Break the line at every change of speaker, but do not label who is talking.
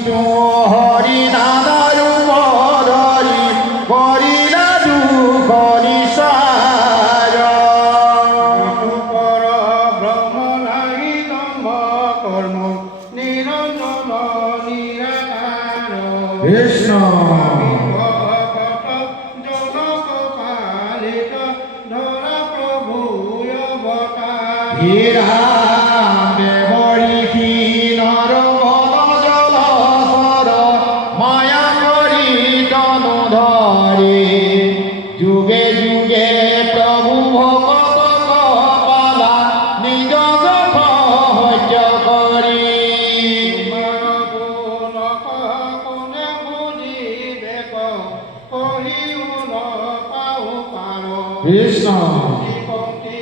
বিষ্ণু হরি নাদারু মধরি করিলা দুঃখ নিসার।
পর ব্রহ্ম নাহি তম্ব কর্ম নিরঞ্জন নিরাকার।
কৃষ্ণ।
ভগত
যুগে যুগে প্রভু ভগত কপালা নিজ হজ করি। কৃষ্ণ।
পংক্তি